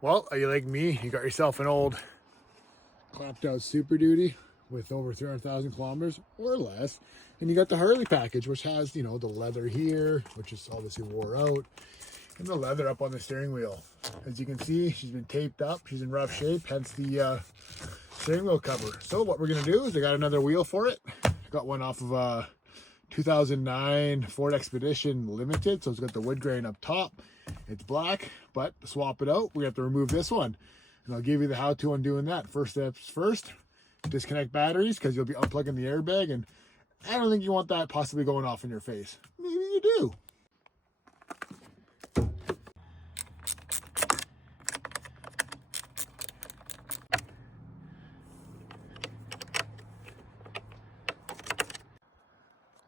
Well, are you like me? You got yourself an old clapped out Super Duty with over 300,000 kilometers or less. And you got the Harley package, which has, you know, the leather here, which is obviously wore out, and the leather up on the steering wheel. As you can see, she's been taped up. She's in rough shape, hence the steering wheel cover. So what we're going to do is I got another wheel for it. I got one off of a 2009 Ford Expedition Limited. So it's got the wood grain up top. It's black, but to swap it out, we have to remove this one. And I'll give you the how-to on doing that. First steps first, disconnect batteries because you'll be unplugging the airbag, and I don't think you want that possibly going off in your face. Maybe you do.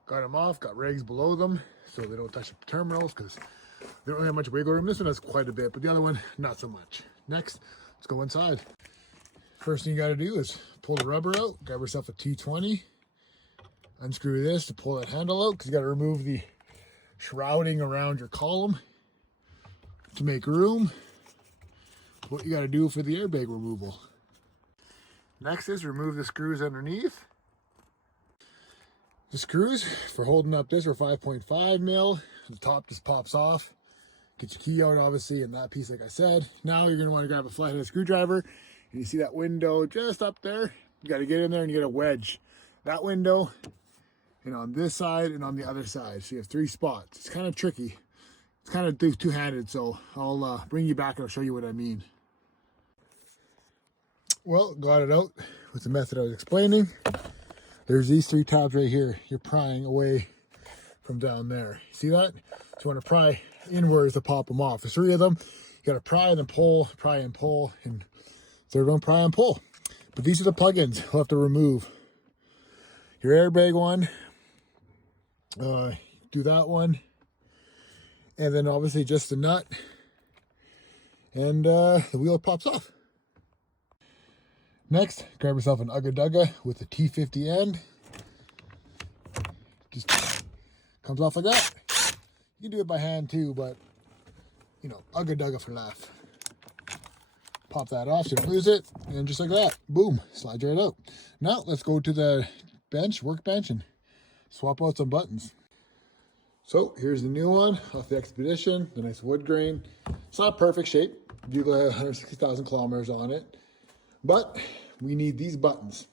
Got them off, got rags below them so they don't touch the terminals because they don't really have much wiggle room. This one has quite a bit, but the other one, not so much. Next, let's go inside. First thing you got to do is pull the rubber out, grab yourself a T20, unscrew this to pull that handle out because you got to remove the shrouding around your column to make room. What you got to do for the airbag removal. Next is remove the screws underneath. The screws for holding up this are 5.5 mil. The top just pops off. Get your key out, obviously, and that piece, like I said. Now you're going to want to grab a flathead screwdriver. And you see that window just up there? You got to get in there and you got to wedge that window, and on this side and on the other side. So you have 3 spots. It's kind of tricky. It's kind of two-handed, so I'll bring you back and I'll show you what I mean. Well, got it out with the method I was explaining. There's these 3 tabs right here. You're prying away from down there. See that? So you want to pry inwards to pop them off. There's 3 of them. You got to pry and then pull, pry and pull, and third one, pry and pull. But these are the plugins we'll have to remove. Your airbag one, do that one, and then obviously just the nut, and the wheel pops off. Next, grab yourself an Ugga Dugga with the T50 end. Just comes off like that. You can do it by hand too, but you know, Ugga Dugga for life. Pop that off so you don't lose it, and just like that, boom, slides right out. Now let's go to the workbench, and swap out some buttons. So here's the new one off the Expedition, the nice wood grain. It's not perfect shape. You got 160,000 kilometers on it. But we need these buttons.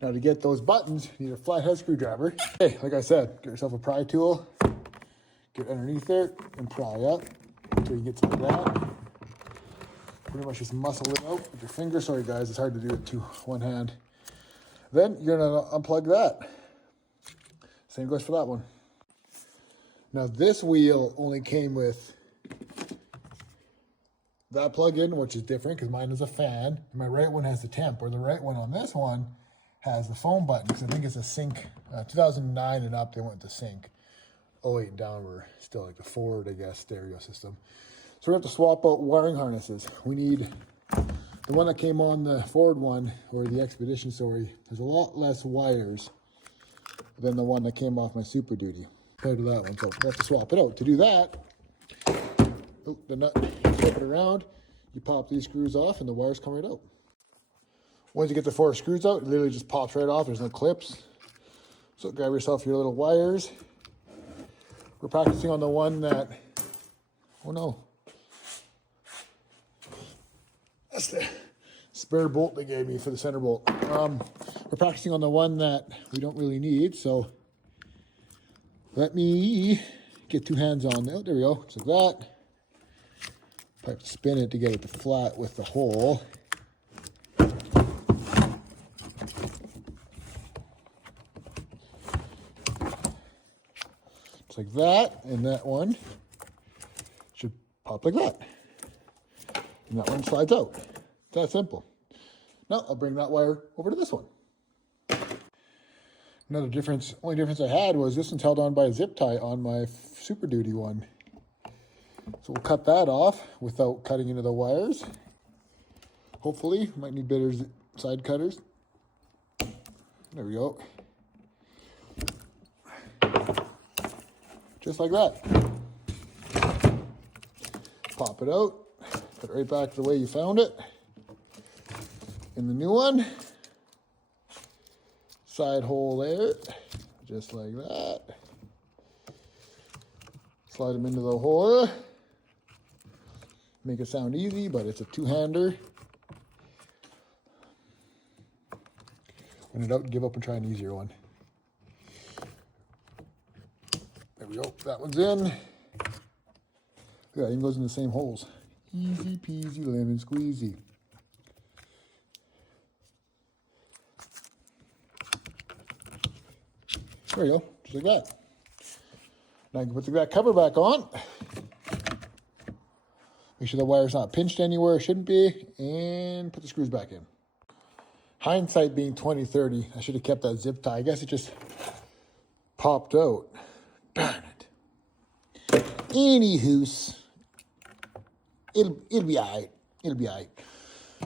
Now to get those buttons, you need a flathead screwdriver. Hey, like I said, get yourself a pry tool, get underneath there and pry up until you get some of that. Pretty much just muscle it out with your finger. Sorry guys, it's hard to do it with one hand. Then you're gonna unplug that. Same goes for that one. Now this wheel only came with that plug-in, which is different because mine is a fan. And my right one has the temp, or the right one on this one has the phone button because I think it's a sync. 2009 and up, they went to sync. 08 and down were still like the Ford, I guess, stereo system. So we have to swap out wiring harnesses. We need the one that came on the Ford one, or the Expedition, sorry. There's a lot less wires than the one that came off my Super Duty compared to that one. So we have to swap it out. To do that, the nut, flip it around, you pop these screws off and the wires come right out. Once you get the 4 screws out, it literally just pops right off. There's no clips. So grab yourself your little wires. We're practicing on the one that, oh no. That's the spare bolt they gave me for the center bolt. We're practicing on the one that we don't really need, so let me get 2 hands on. Oh, there we go, just like that. I have to spin it to get it to flat with the hole. Just like that, and that one should pop like that. And that one slides out. It's that simple. Now I'll bring that wire over to this one. Another difference, only difference I had was this one's held on by a zip tie on my Super Duty one. So we'll cut that off without cutting into the wires. Hopefully, might need better side cutters. There we go. Just like that. Pop it out. Put it right back the way you found it. In the new one. Side hole there. Just like that. Slide them into the hole. Make it sound easy, but it's a two-hander. When in doubt, give up and try an easier one. There we go. That one's in. Yeah, it even goes in the same holes. Easy peasy lemon squeezy. There you go, just like that. Now I can put that cover back on. Make sure the wire's not pinched anywhere it shouldn't be, and put the screws back in. Hindsight being 20/30, I should have kept that zip tie. I guess it just popped out. Darn it. Anywho's, it'll be alright. It'll be alright.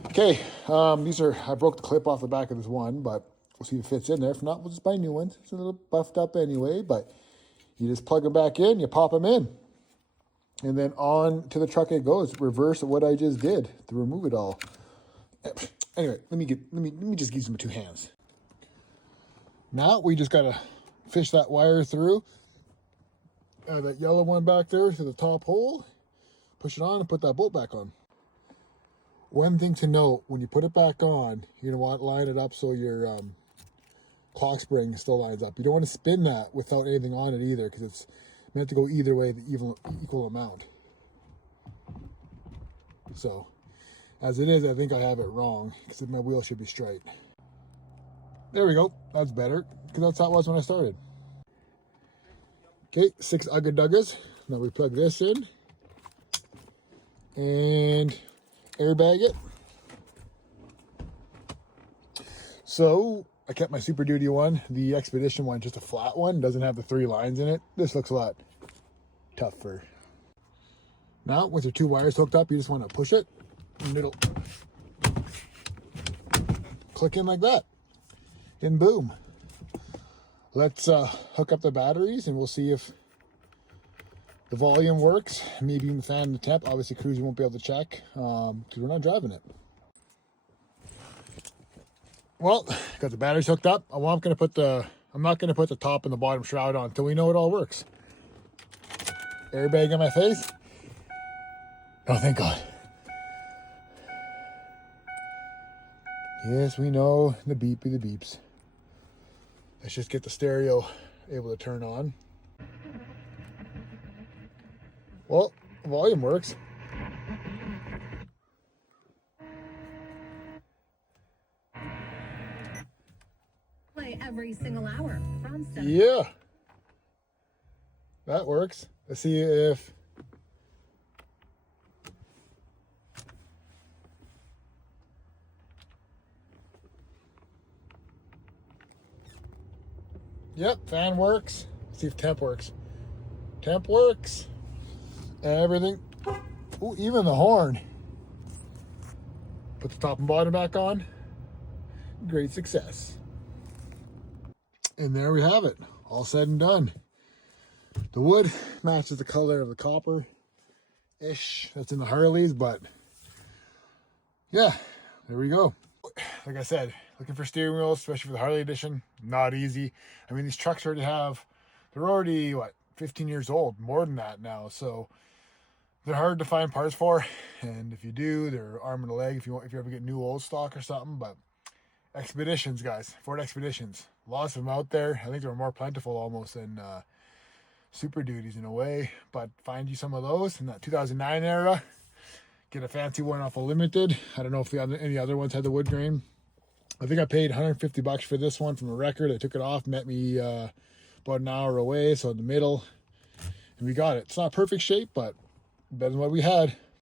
Okay, I broke the clip off the back of this one, but we'll see if it fits in there. If not, we'll just buy new ones. It's a little buffed up anyway, but you just plug them back in, you pop them in. And then on to the truck it goes. Reverse of what I just did to remove it all. Anyway, let me just use them with two hands. Now we just gotta fish that wire through. That yellow one back there to the top hole. Push it on and put that bolt back on. One thing to note, when you put it back on, you're gonna want to line it up so your clock spring still lines up. You don't want to spin that without anything on it either, because it's meant to go either way, the equal amount. So, as it is, I think I have it wrong, because my wheel should be straight. There we go. That's better, because that's how it was when I started. Okay, 6 Ugga Duggas. Now we plug this in and airbag it. So I kept my Super Duty one. The Expedition one, just a flat one, doesn't have the 3 lines in it. This looks a lot tougher. Now, with your 2 wires hooked up, you just want to push it, and it'll click in like that, and boom. Let's hook up the batteries, and we'll see if the volume works. Maybe even fan the temp. Obviously, cruise you won't be able to check because we're not driving it. Well, got the batteries hooked up. I'm not going to put the top and the bottom shroud on until we know it all works. Airbag in my face. Oh, thank God. Yes, we know the beep be the beeps. Let's just get the stereo able to turn on. Well, volume works. Play every single hour from 7. Yeah, that works. Let's see if yep, fan works. Let's see if temp works. Temp works. Everything. Ooh, even the horn. Put the top and bottom back on. Great success. And there we have it. All said and done. The wood matches the color of the copper-ish that's in the Harleys, but yeah, there we go. Like I said, looking for steering wheels, especially for the Harley edition, not easy. I mean, these trucks already they're already, what, 15 years old, more than that now, so they're hard to find parts for, and if you do, they're arm and a leg if you ever get new old stock or something. But Expeditions, guys, Ford Expeditions, lots of them out there. I think they're more plentiful almost than Super Duties in a way, but find you some of those in that 2009 era. Get a fancy one off a Limited. I don't know if any other ones had the wood grain. I think I paid $150 for this one from a record. I took it off, met me about an hour away, so in the middle, and we got it. It's not perfect shape, but better than what we had.